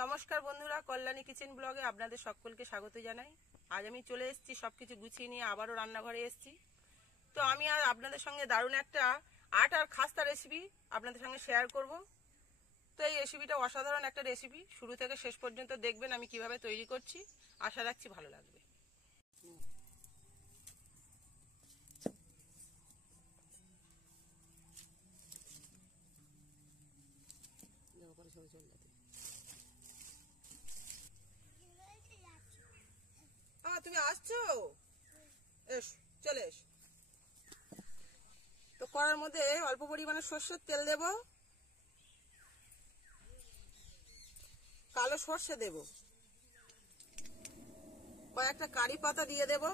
নমস্কার বন্ধুরা, কল্যাণী কিচেন ব্লগে আপনাদের সকলকে স্বাগত জানাই। আজ আমি চলে এসেছি সবকিছু গুছিয়ে নিয়ে, আবারও রান্নাঘরে এসেছি। তো আমি আর আপনাদের সঙ্গে দারুণ একটা আটার খাস্তা রেসিপি আপনাদের সঙ্গে শেয়ার করব। তো এই রেসিপিটা অসাধারণ একটা রেসিপি, শুরু থেকে শেষ পর্যন্ত দেখবেন আমি কিভাবে তৈরি করছি। আশা রাখছি ভালো লাগবে। তুমি আসছো? এস, চলে এস। তো কড়ার মধ্যে অল্প পরিমাণে সর্ষের তেল দেব, কালো সর্ষে দেব, কয়েকটা কারি পাতা দিয়ে দেব,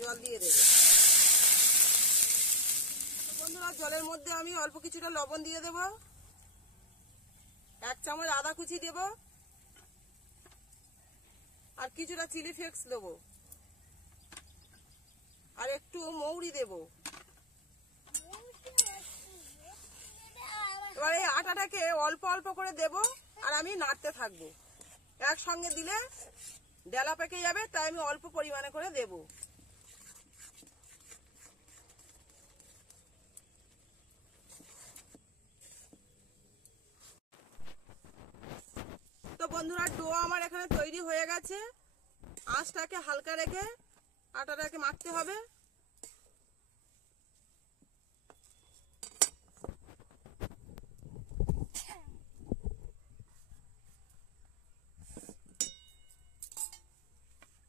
জল দিয়ে দেব। বন্ধুরা, জলের মধ্যে আমি অল্প কিছুটা লবণ দিয়ে দেব, 1 চামচ আদা কুচি দেব, আর কিছুটা চিলি ফ্লেক্স দেব, আর একটু মৌরি দেব। এবার এই আটাটাকে অল্প অল্প করে দেব, আর আমি নাড়তে থাকবো। একসঙ্গে দিলে ডেলা পেকে যাবে, তাই আমি অল্প পরিমাণে করে দেব। তো বন্ধুরা, ডো আমার এখানে তৈরি হয়ে গেছে। আঁচটাকে হালকা রেখে আটাটাকে মাখতে হবে।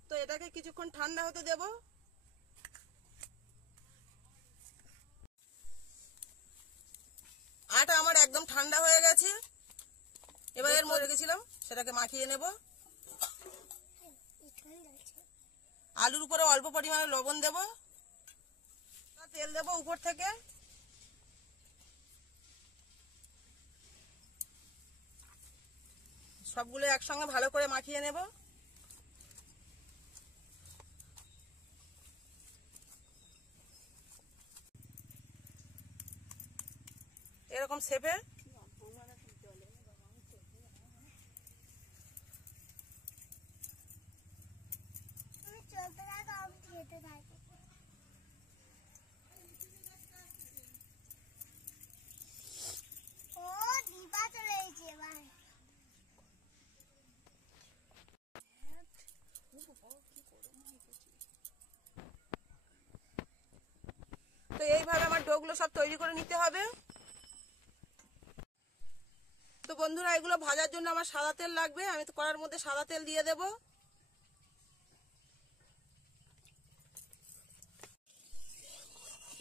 তো এটাকে কিছুক্ষণ ঠান্ডা হতে দেব। আটা আমার একদম ঠান্ডা হয়ে গেছে। এবার এর মধ্যে রেখেছিলাম সেটাকে মাখিয়ে নেব। আলুর উপরে অল্প পরিমাণে লবণ দেব, তেল দেব উপর থেকে। সবগুলো একসঙ্গে ভালো করে মাখিয়ে নেব। এরকম শেপে তো এইভাবে আমার ডোগুলো সব তৈরি করে নিতে হবে। তো বন্ধুরা, এগুলো ভাজার জন্য আমার সাদা তেল লাগবে। আমি তো কড়ার মধ্যে সাদা তেল দিয়ে দেব।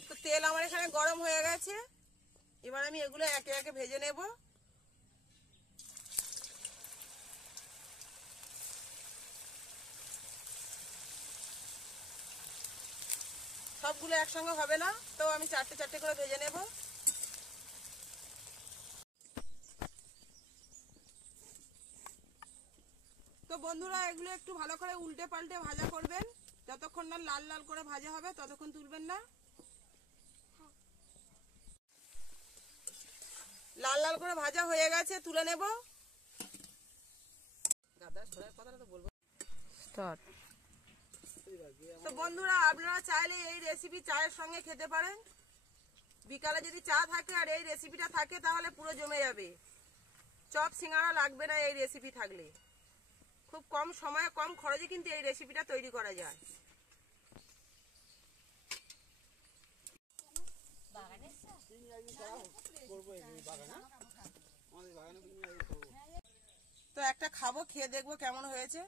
তো তেল আমার এখানে গরম হয়ে গেছে। এবার আমি এগুলো একে একে ভেজে নেব। সবগুলো একসঙ্গে হবে না, তো আমি চারটে চারটে করে ভেজে নেব। তো বন্ধুরা, এগুলো একটু ভালো করে উল্টে পাল্টে ভাজা করবেন। যতক্ষণ না লাল লাল করে ভাজা হবে ততক্ষণ তুলবেন না। লাল লাল করে ভাজা হয়ে গেছে, তুলে নেব। তো বন্ধুরা, আপনারা চাইলে এই রেসিপি চায়ের সঙ্গে খেতে পারেন। বিকালে যদি চা থাকে আর এই রেসিপিটা থাকে তাহলে পুরো জমে যাবে। চপ সিঙ্গারা লাগবে না এই রেসিপি থাকলে। খুব কম সময়ে কম খরচে কিন্তু এই রেসিপিটা তৈরি করা যায়। তো একটা খাবো, খেয়ে দেখবো কেমন হয়েছে।